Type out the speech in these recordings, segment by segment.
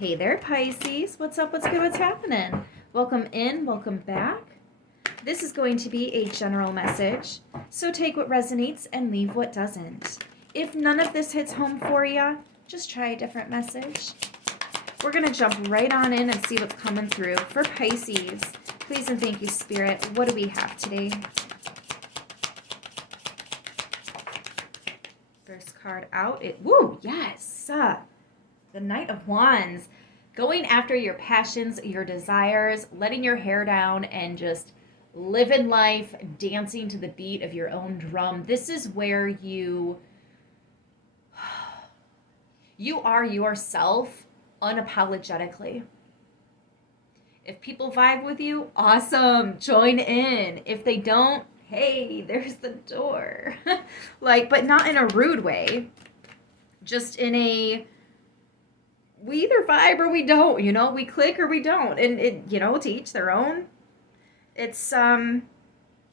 Hey there, Pisces. What's up? What's good? What's happening? Welcome in. Welcome back. This is going to be a general message, so take what resonates and leave what doesn't. If none of this hits home for you, just try a different message. We're going to jump right on in and see what's coming through for Pisces. Please and thank you, Spirit. What do we have today? First card out. Woo, yes. The Knight of Wands. Going after your passions, your desires, letting your hair down, and just living life, dancing to the beat of your own drum. This is where you are yourself unapologetically. If people vibe with you, awesome, join in. If they don't, hey, there's the door. But not in a rude way, just in a, we either vibe or we don't, we click or we don't. And to each their own. It's a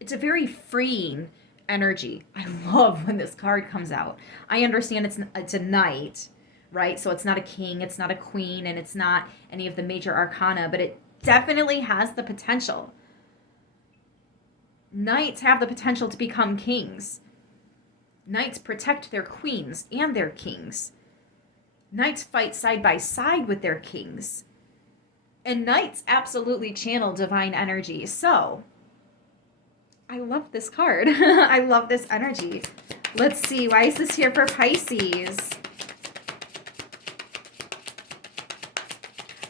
very freeing energy. I love when this card comes out. I understand it's a knight, right? So it's not a king, it's not a queen, and it's not any of the major arcana, but it definitely has the potential. Knights have the potential to become kings. Knights protect their queens and their kings. Knights fight side by side with their kings. And knights absolutely channel divine energy. So, I love this card. I love this energy. Let's see, why is this here for Pisces?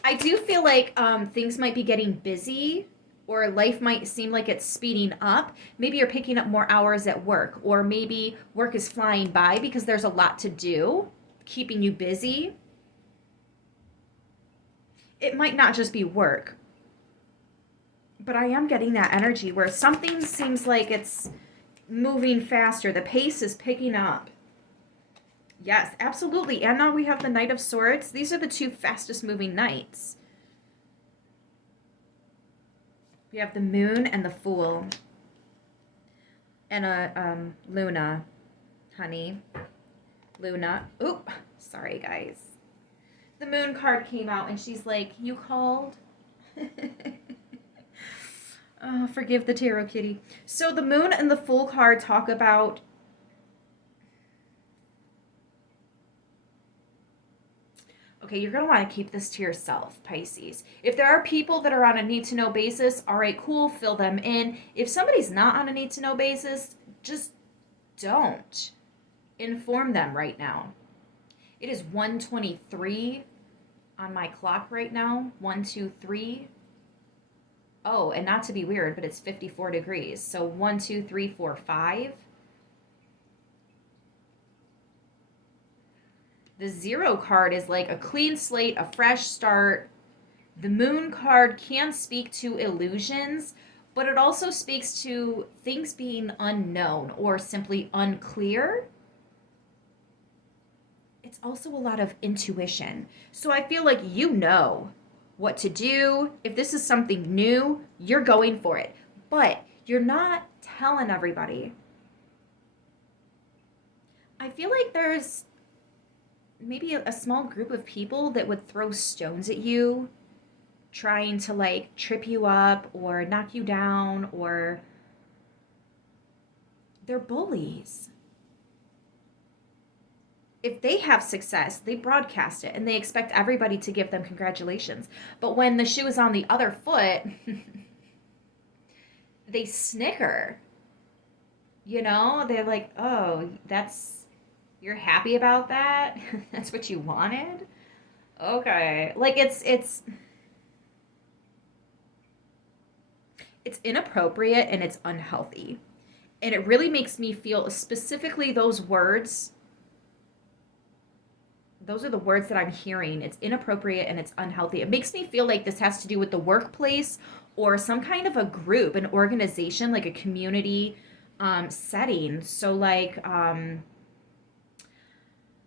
I do feel like things might be getting busy, or life might seem like it's speeding up. Maybe you're picking up more hours at work, or maybe work is flying by because there's a lot to do, keeping you busy. It might not just be work, but I am getting that energy where something seems like it's moving faster. The pace is picking up. Yes, absolutely. And now we have the Knight of Swords. These are the two fastest moving knights. We have the Moon and the Fool. And a Luna, honey. Luna. Oop, sorry guys. The Moon card came out and she's like, you called? Oh, forgive the tarot kitty. So the Moon and the Fool card talk about okay, you're going to want to keep this to yourself, Pisces. If there are people that are on a need-to-know basis, all right, cool, fill them in. If somebody's not on a need-to-know basis, just don't. Inform them right now. It is 1:23 on my clock right now. 1:23. Oh, and not to be weird, but it's 54 degrees. So 1, 2, 3, 4, 5. The Zero card is like a clean slate, a fresh start. The Moon card can speak to illusions, but it also speaks to things being unknown or simply unclear. It's also a lot of intuition. So I feel like you know what to do. If this is something new, you're going for it. But you're not telling everybody. I feel like there's maybe a small group of people that would throw stones at you, trying to trip you up or knock you down, or they're bullies. If they have success, they broadcast it and they expect everybody to give them congratulations. But when the shoe is on the other foot, they snicker. They're like, oh, you're happy about that? That's what you wanted? Okay. It's inappropriate and it's unhealthy. And it really makes me feel, specifically those words, those are the words that I'm hearing. It's inappropriate and it's unhealthy. It makes me feel like this has to do with the workplace or some kind of a group, an organization, like a community setting. So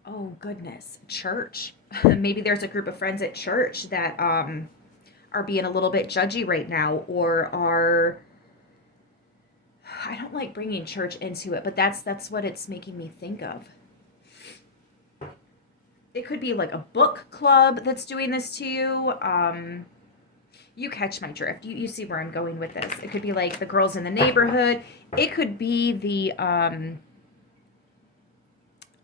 oh goodness, church. Maybe there's a group of friends at church that are being a little bit judgy right now, or are, I don't like bringing church into it, but that's what it's making me think of. It could be like a book club that's doing this to you. You catch my drift. You see where I'm going with this. It could be like the girls in the neighborhood. It could be the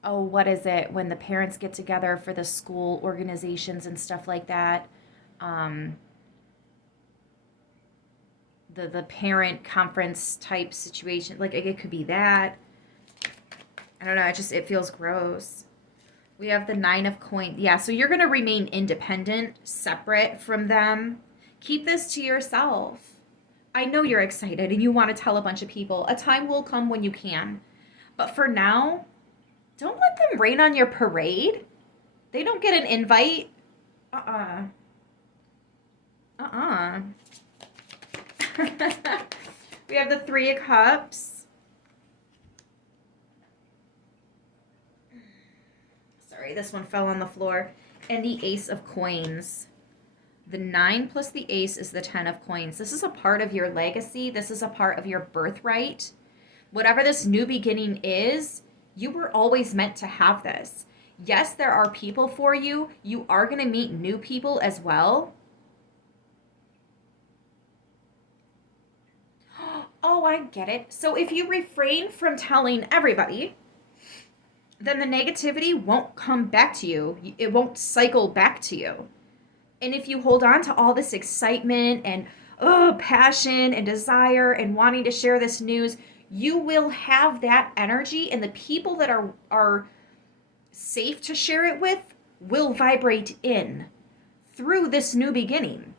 oh, what is it when the parents get together for the school organizations and stuff like that? Um, the parent conference type situation. Like it could be that. I don't know. It feels gross. We have the Nine of Coins. Yeah, so you're going to remain independent, separate from them. Keep this to yourself. I know you're excited and you want to tell a bunch of people. A time will come when you can. But for now, don't let them rain on your parade. They don't get an invite. Uh-uh. Uh-uh. We have the Three of Cups. Sorry, this one fell on the floor. And the Ace of Coins. The 9 plus the Ace is the 10 of Coins. This is a part of your legacy. This is a part of your birthright. Whatever this new beginning is, you were always meant to have this. Yes, there are people for you. You are going to meet new people as well. Oh, I get it. So if you refrain from telling everybody, then the negativity won't come back to you. It won't cycle back to you. And if you hold on to all this excitement and passion and desire and wanting to share this news, you will have that energy, and the people that are safe to share it with will vibrate in through this new beginning.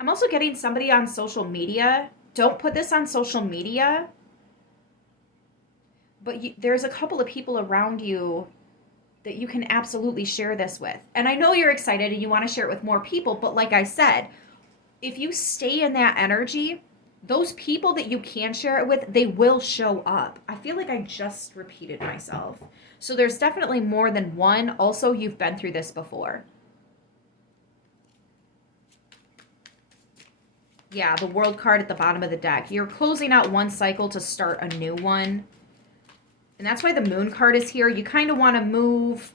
I'm also getting somebody on social media. Don't put this on social media. But there's a couple of people around you that you can absolutely share this with. And I know you're excited and you want to share it with more people, but like I said, if you stay in that energy, those people that you can share it with, they will show up. I feel like I just repeated myself. So there's definitely more than one. Also, you've been through this before. Yeah, the World card at the bottom of the deck. You're closing out one cycle to start a new one. And that's why the Moon card is here. You kind of want to move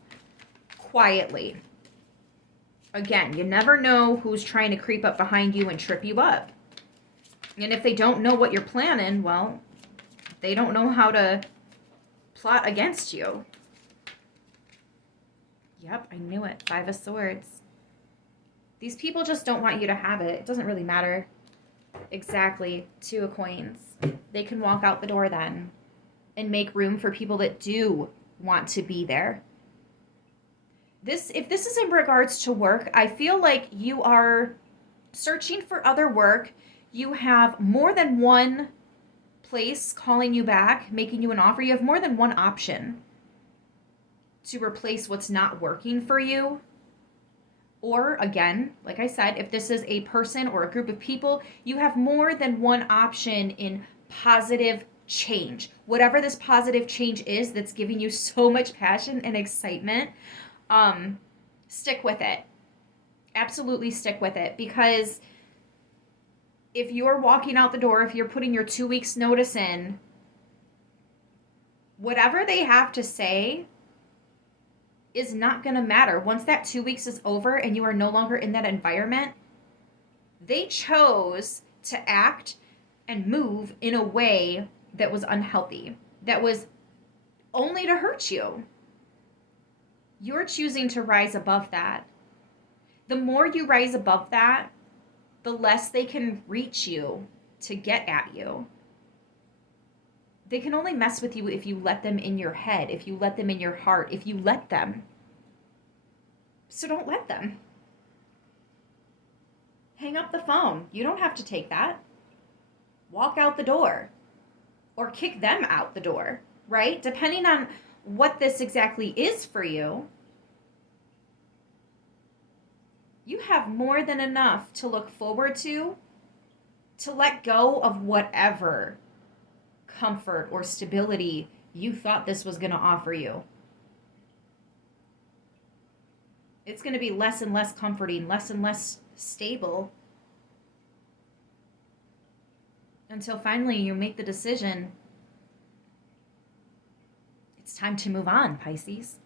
quietly. Again, you never know who's trying to creep up behind you and trip you up. And if they don't know what you're planning, well, they don't know how to plot against you. Yep, I knew it. Five of Swords. These people just don't want you to have it. It doesn't really matter. Exactly. Two of Coins. They can walk out the door then and make room for people that do want to be there. If this is in regards to work, I feel like you are searching for other work. You have more than one place calling you back, making you an offer. You have more than one option to replace what's not working for you. Or again, like I said, if this is a person or a group of people, you have more than one option in positive change. Whatever this positive change is that's giving you so much passion and excitement, stick with it. Absolutely stick with it, because if you're walking out the door, if you're putting your 2 weeks notice in, whatever they have to say is not going to matter. Once that 2 weeks is over and you are no longer in that environment, they chose to act and move in a way that was unhealthy, that was only to hurt you. You're choosing to rise above that. The more you rise above that, the less they can reach you to get at you. They can only mess with you if you let them in your head, if you let them in your heart, if you let them. So don't let them. Hang up the phone. You don't have to take that. Walk out the door. Or kick them out the door, right? Depending on what this exactly is for you, you have more than enough to look forward to let go of whatever comfort or stability you thought this was going to offer you. It's going to be less and less comforting, less and less stable, until finally you make the decision It's time to move on, Pisces.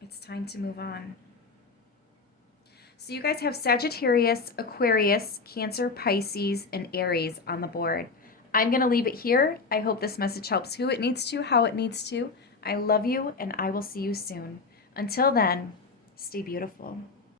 It's time to move on. So you guys have Sagittarius, Aquarius, Cancer, Pisces, and Aries on the board. I'm going to leave it here. I hope this message helps who it needs to, how it needs to. I love you, and I will see you soon. Until then, stay beautiful.